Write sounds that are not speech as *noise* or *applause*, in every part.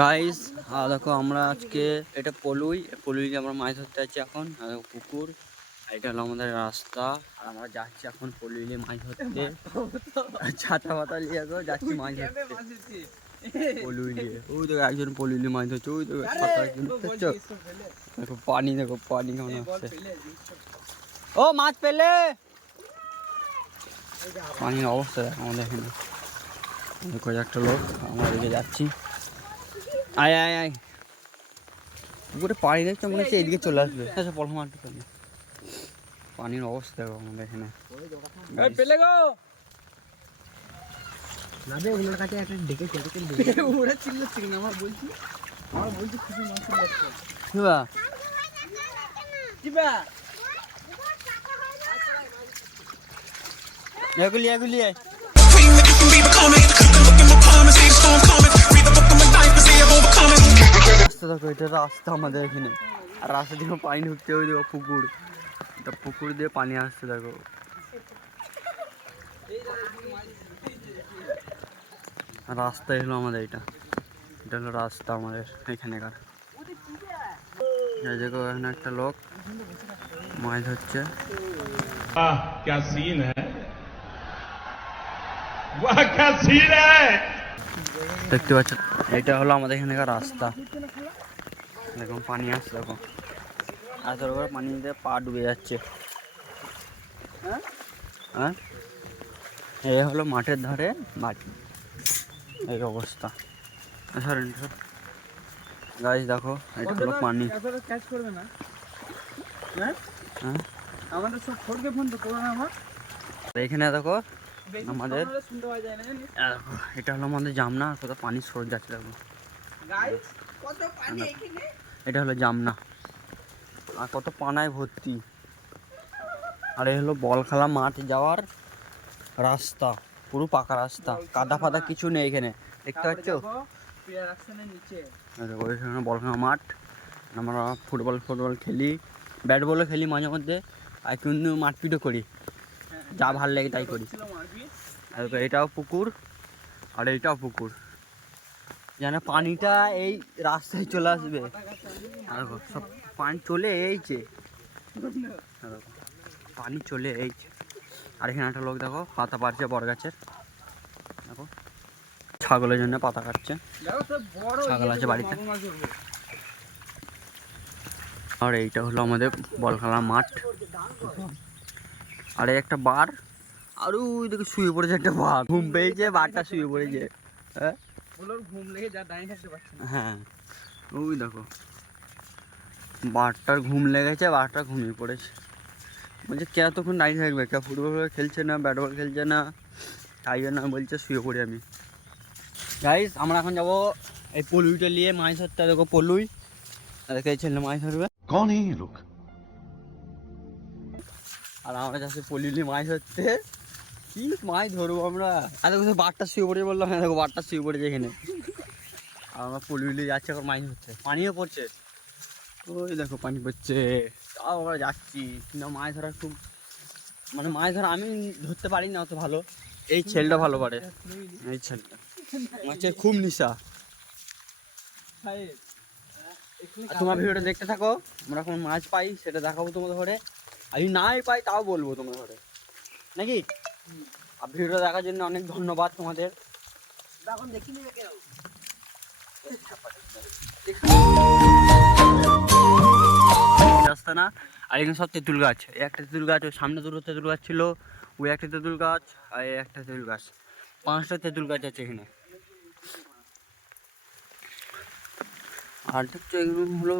Guys দেখো আমরা আজকে এটা পলুই পলুই আমরা মাছ ধরতে যাচ্ছি এখন পুকুর এটা হলো আমাদের রাস্তা আর আমরা যাচ্ছি এখন পলুইলে মাছ ধরতে। ছাতা পাতা নিয়ে তো যাচ্ছি মাছ ধরতে। পলুই নিয়ে। ওই দেখো একজন পলুইলে মাছ ধরছে ওই দেখো ছাতা একজন দেখো পানি দেখো পানি কেমন আসছে। ও মাছ পেলে পানির অবস্থা দেখো আমাদের এখানে। দেখো একটা লোক আমরা এদিকে যাচ্ছি। আয় আয় আয়। পুকুরে পানি দেখছ মনে হচ্ছে এদিকে চলে আসবে। আচ্ছা পলম মারতে পানির অবস্থা দেখো আমাদের এখানে। পেলে গো! নাবে ওনার কাছে একটা ডেকে চেপে ওরা চিল্লাচ্ছে না আমার বলছি আমার বলছি কিছু মাছ লাগছে কিবা কিবা এগুলি এগুলি আয় রাস্তা দেখো এটা রাস্তা আমাদের এখানে আর রাস্তা দিয়ে পানি ঢুকতে ওই দেখো পুকুর এটা পুকুর দিয়ে পানি আসছে দেখো রাস্তা হলো আমাদের এটা এটা হলো রাস্তা আমাদের এখানেকার এই দেখো এখানে একটা লোক মাছ ধরছে वाह क्या सीन है वाह क्या सीन है দেখতে পাচ্ছ এটা হলো আমাদের এখানকার রাস্তা। দেখুন পানি আসছে দেখো এত করে পানিতে পা ডুবে যাচ্ছে। হ্যাঁ? এই হলো মাঠের ধারে মাটি এই অবস্থা। গাছ দেখো এটা হলো পানি। ক্যাচ করবে না হ্যাঁ? আমাদের সব ফোন তো করো না আমার এখানে দেখো আমাদের- এটা হলো আমাদের জামনা কোথাও পানি সরে যাচ্ছে দেখো। এটা হলো জামনা। আর কত পানায় ভর্তি। আর এই হলো বল খেলা মাঠ যাওয়ার রাস্তা পুরো পাকা রাস্তা। কাদা ফাদা কিছু নেই এখানে। দেখতে পাচ্ছ? এখানে বল খেলা মাঠ। আমরা ফুটবল ফুটবল খেলি। ব্যাট বলও খেলি মাঝে মধ্যে। আর কিন্তু মারপিটও করি। যা ভালো লাগে তাই করি। আর এটাও পুকুর, আর এইটাও পুকুর। যেন পানিটা এই রাস্তায় চলে আসবে। আর সব পানি চলে এইছে। পানি চলে এইছে। আর এখানে একটা লোক দেখো, পাতা পারছে বর গাছের। দেখো, ছাগলের জন্য পাতা কাটছে। বড় ছাগল আছে বাড়িতে। আর এইটা হলো আমাদের বল খেলার মাঠ। আরে একটা বার। আর ওই দেখে শুয়ে পড়েছে একটা বার। ঘুম পেয়েছে বারটা শুয়ে পড়েছে। হ্যাঁ? ঘুম লেগে যা দাঁড়িয়ে থাকতে পারছে হ্যাঁ। ওই দেখো। বারটার ঘুম লেগেছে বারটা ঘুমিয়ে পড়েছে। বলছে কে এতক্ষণ দাঁড়িয়ে থাকবে? কে ফুটবল খেলছে না ব্যাট বল খেলছে না? তাই জন্য বলছে শুয়ে পড়ি আমি। গাইস আমরা এখন যাব এই পলুইটা নিয়ে মাছ ধরতে। দেখো পলুই দেখে ছেলে মাছ ধরবে। কোন লোক আর আমরা যাচ্ছি নিয়ে মাছ ধরতে কি মাছ ধরবো আমরা? আর দেখো বারটা শুয়ে পড়ে বললাম হ্যাঁ দেখো বারটা শুয়ে পড়েছে এখানে। আর আমরা নিয়ে যাচ্ছি এখন মাছ ধরতে পানিও পড়ছে। ওই দেখো পানি পড়ছে। তাও আমরা যাচ্ছি। কিন্তু মাছ ধরা খুব মানে মাছ ধরা আমি ধরতে পারি না অত ভালো। এই ছেলেটা ভালো পারে। এই ছেলেটা। মাছের খুব নিশা। তোমার ভিডিওটা দেখতে থাকো। আমরা কোন মাছ পাই সেটা দেখাবো তোমাদের ঘরে। আমি নাই পাই তাও বলব তোমাদের ঘরে। নাকি? আর ভিডিওটা দেখার জন্য অনেক ধন্যবাদ তোমাদের। এখন দেখি রাস্তা না আর এখানে সব তেঁতুল গাছ। একটা তেঁতুল গাছ ওই সামনে দুটো তেঁতুল গাছ ছিল ওই একটা তেঁতুল গাছ আর একটা তেঁতুল গাছ। পাঁচটা তেঁতুল গাছ আছে এখানে। আর দেখছ এগুলো হলো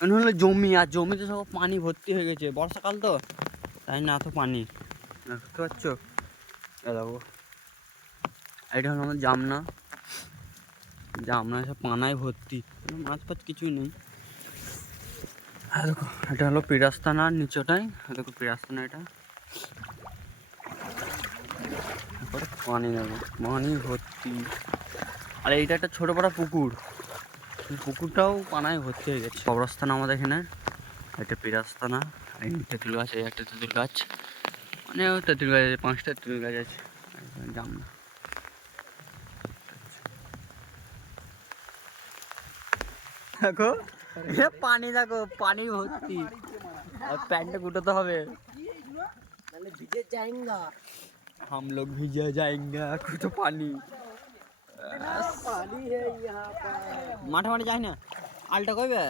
হলো জমি আর জমিতে সব পানি ভর্তি হয়ে গেছে। বর্ষাকাল তো তাই না এত পানি? দেখতে পাচ্ছ? দেখো। এটা হলো আমার জামনা। জামনা সব পানায় ভর্তি। মাছ ফাছ কিছুই নেই। হ্যাঁ দেখো এটা হলো পিরাস্তানা নিচটাই হ্যাঁ দেখো পিরাস্তানা এটা। পানি দেখো পানি ভর্তি। আর এইটা একটা ছোটো পাড়া পুকুর। পুকুরটাও পানায় ভর্তি হয়ে গেছে। কবরস্থান আমাদের এখানে। একটা পিরাস্তানা তেঁতুল গাছ এই একটা তেঁতুল গাছ। মানে তেঁতুল গাছ আছে পাঁচটা তেঁতুল গাছ আছে। জাম না। দেখো পানি দেখো পানি ভর্তি। আর প্যান্টটা গুটোতে হবে। हम लोग ভিজে जाएंगे कुछ পানি। पानी है यहाँ पर মাঠে মাঠে যাই না আলটা কইবে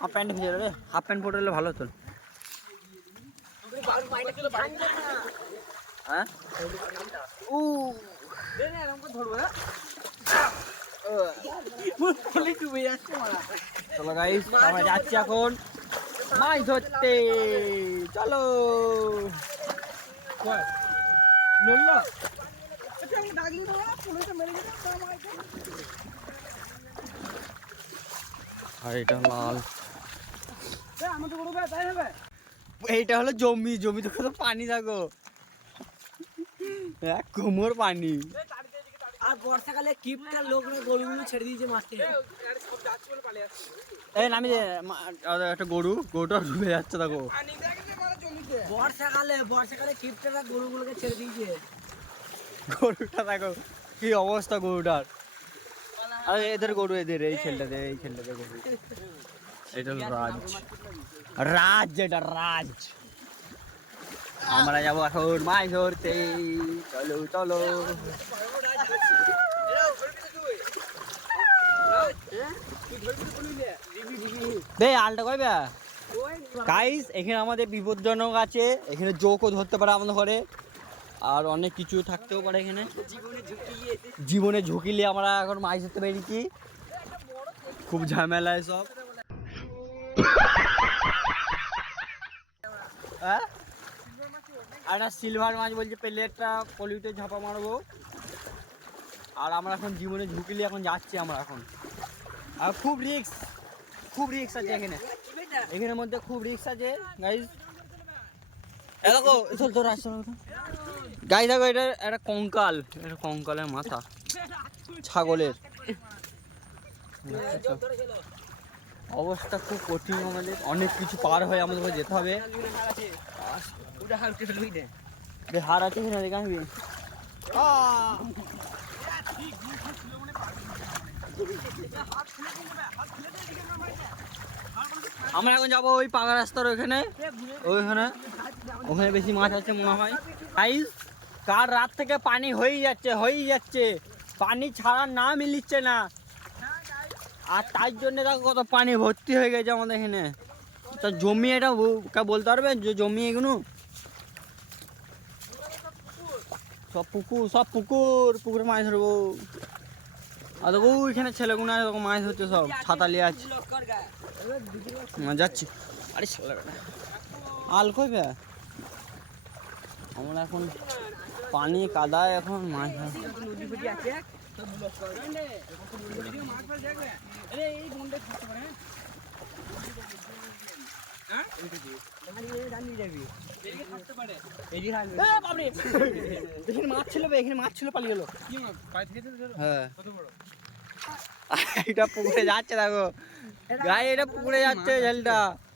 হাফ প্যান্ট ভিজে রে হাফ প্যান্ট পরে এলে ভালো হতো হ্যাঁ উ চলো গাইস আমরা যাচ্ছি এখন মাছ ধরতে চলো এটা এইটা হলো জমি জমি তো পানি থাকো। এক কোমর পানি। আর বর্ষাকালে কিপটার লোকরা গরুগুলো ছেড়ে দিয়েছে মাঠে এই নামি একটা গরু, গরুটা ডুবে যাচ্ছে, দেখো। বর্ষাকালে বর্ষাকালে কিপটারা গরুগুলোকে ছেড়ে দিয়েছে। গরুটা দেখো কি অবস্থা গরুটার। আরে এদের গরু এদের এই ছেলেটাতে এই ছেলেটাতে গরু। এটা হলো রাজ। রাজ যেটা রাজ। আমরা যাব এখন মাছ ধরতে চলো। চলো বে? আলটা কইবে গাইস এখানে আমাদের বিপজ্জনক আছে। এখানে জোকও ধরতে পারে আমাদের ঘরে। আর অনেক কিছু থাকতেও পারে এখানে। জীবনে ঝুঁকি নিয়ে আমরা এখন মাছ ধরতে পেরেছি। খুব ঝামেলা সব। হ্যাঁ আর সিলভার মাছ বলছে পেলে একটা পলিতে ঝাপা মারবো। আর আমরা এখন জীবনে ঝুঁকি নিয়ে এখন যাচ্ছি আমরা এখন। আর খুব রিক্স খুব রিক্স আছে এখানে। এখানের মধ্যে খুব রিক্স আছে গাইজ দেখো চল তোর রাস্তা গাই দেখো এটা একটা কঙ্কাল, এটা কঙ্কালের মাথা। ছাগলের। অবস্থা খুব কঠিন আমাদের, অনেক কিছু পার হয়ে আমাদের যেতে হবে। হার আছে কিনা দেখে আসবি আমরা এখন যাব ওই পাকা রাস্তার ওইখানে। ওইখানে। ওখানে বেশি মাছ আছে মনে হয়। গাইস কার রাত থেকে পানি হয়েই যাচ্ছে হয়েই যাচ্ছে। পানি ছাড়া নাম মিলিচ্ছে না। আর তার জন্য দেখো কত পানি ভর্তি হয়ে গেছে আমাদের এখানে। তা জমি এটা বলতে পারবেন যে জমি এগুলো সব পুকুর সব পুকুর পুকুরে মাছ ধরবো। আর দেখো ওইখানে ছেলেগুলো আছে, দেখো মাছ ধরছে সব ছাতা লিয়ে আছে না যাচ্ছি। আরে। আল কইবে আমরা এখন পানি কাদায় এখন মাছ মাছ ছিল এখানে মাছ ছিল পালিয়ে গেল হ্যাঁ। এটা পুকুরে যাচ্ছে দেখো। গায়ে এটা পুকুরে যাচ্ছে জলটা। এই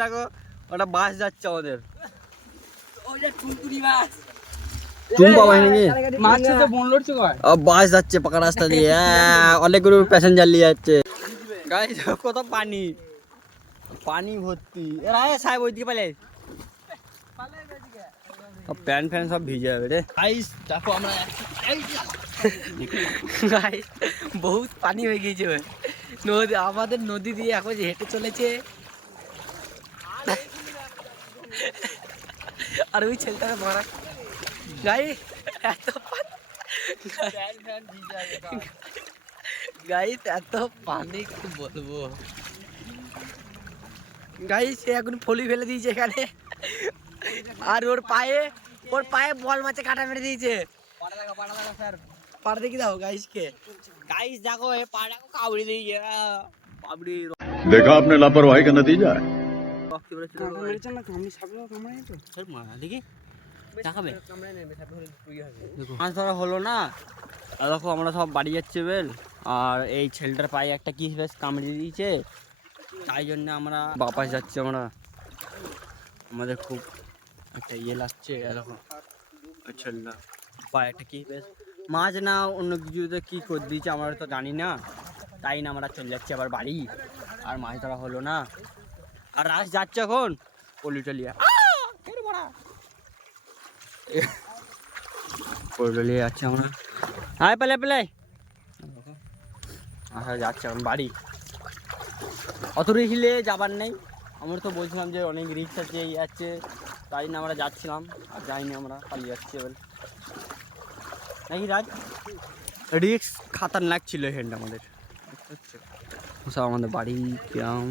দেখো ওটা বাস যাচ্ছে আমাদের। বাস। যাচ্ছে পাকা রাস্তা দিয়ে। অনেকগুলো প্যাসেঞ্জার নিয়ে যাচ্ছে। গাড়ি *laughs* কত পানি। পানি ভর্তি। সাহেব ওইদিকে পালে প্যান্ট ফ্যান সব ভিজে যাবে রে। গাইস দেখো আমরা *laughs* গাইস বহুত পানি হয়ে গিয়েছে। নদী, আমাদের নদী দিয়ে এখন যে হেঁটে চলেছে। আর ওই ছেলেটাকে মারা গাই, এত গাইস এত পানি কি বলব? গাইস সে এখন ফলি ফেলে দিয়েছে এখানে। আর ওর পায়ে ওর পায়ে বল মাছে কাটা মেরে দিয়েছে। পাড়া দেখি দাও গাইসকে গাইস দেখো এ পাড়া কাউড়ি দিয়ে পাবড়ি देखा आपने लापरवाही का नतीजा है রক্ত বেরোচ্ছিল মেরেছেন না কামড়ি সাপে কামড়াই তো সর মা দেখি দেখাবে দেখো মাছ ধরা হলো না আর দেখো আমরা সব বাড়ি যাচ্ছি বেল আর এই ছেলেটার পায়ে একটা কি বেশ কামড়ে দিয়েছে তাই জন্য আমরা বাপাস যাচ্ছি আমরা আমাদের খুব একটা ইয়ে লাগছে এ দেখো ওই ছেলেটা পায়ে একটা কি বেশ মাছ না অন্য কিছুতে কী করে দিয়েছে আমরা তো জানি না। তাই না আমরা চলে যাচ্ছি আবার বাড়ি। আর মাছ ধরা হলো না। আর রাস যাচ্ছে এখন পলি টলিয়া পলি টলিয়া যাচ্ছে আমরা। হাই পেলে পেলে। আচ্ছা যাচ্ছে এখন বাড়ি। অত রিহিলে যাবার নেই। আমরা তো বলছিলাম যে অনেক রিক্স আছে, এই আছে। তাই না আমরা যাচ্ছিলাম। আর যাইনি আমরা, পালিয়ে যাচ্ছি এবার। নাকি রাজ রিক্স খাতারনাক ছিল হেনটা আমাদের। সব আমাদের বাড়ি গ্রাম।